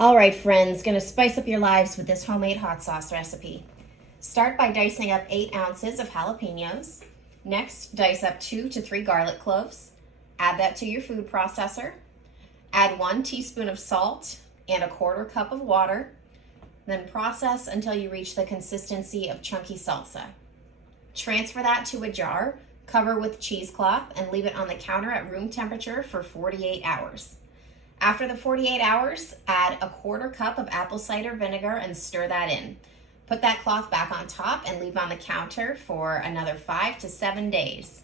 All right, friends, gonna spice up your lives with this homemade hot sauce recipe. Start by dicing up 8 ounces of jalapenos. Next, dice up 2 to 3 garlic cloves. Add that to your food processor. Add 1 teaspoon of salt and a 1/4 cup of water. Then process until you reach the consistency of chunky salsa. Transfer that to a jar, cover with cheesecloth, and leave it on the counter at room temperature for 48 hours. After the 48 hours, add a 1/4 cup of apple cider vinegar and stir that in. Put that cloth back on top and leave on the counter for another 5 to 7 days.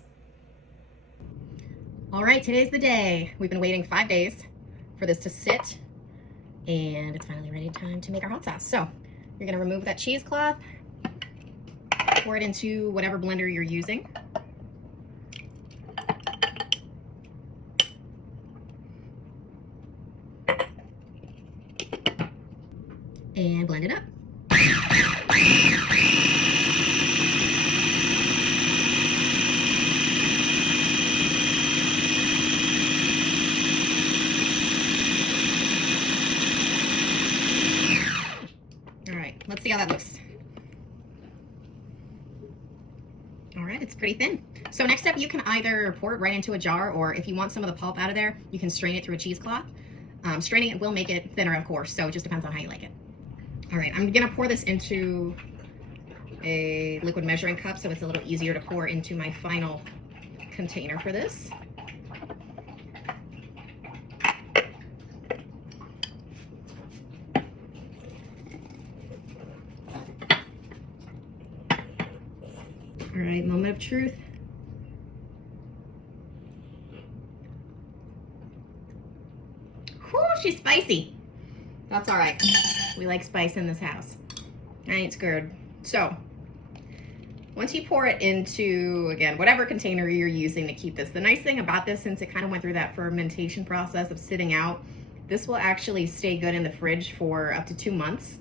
All right, today's the day. We've been waiting 5 days for this to sit, and it's finally ready time to make our hot sauce. So you're gonna remove that cheesecloth, pour it into whatever blender you're using. And blend it up. All right, let's see how that looks. All right, it's pretty thin. So next step, you can either pour it right into a jar, or if you want some of the pulp out of there, you can strain it through a cheesecloth. Straining it will make it thinner, of course, so it just depends on how you like it. All right, I'm gonna pour this into a liquid measuring cup so it's a little easier to pour into my final container for this. All right, moment of truth. Whew, she's spicy. That's all right. We like spice in this house. I ain't scared. So, once you pour it into, again, whatever container you're using to keep this, the nice thing about this, since it kind of went through that fermentation process of sitting out, this will actually stay good in the fridge for up to 2 months.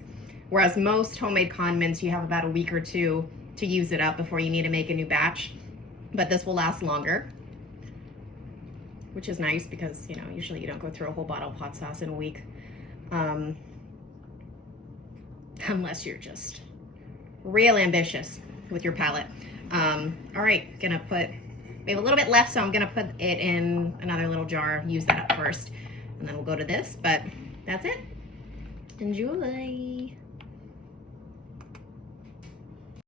Whereas most homemade condiments, you have about a week or two to use it up before you need to make a new batch. But this will last longer, which is nice because, you know, usually you don't go through a whole bottle of hot sauce in a week. Unless you're just real ambitious with your palate. All right, we have a little bit left, so I'm gonna put it in another little jar, use that up first, and then we'll go to this, but that's it. Enjoy.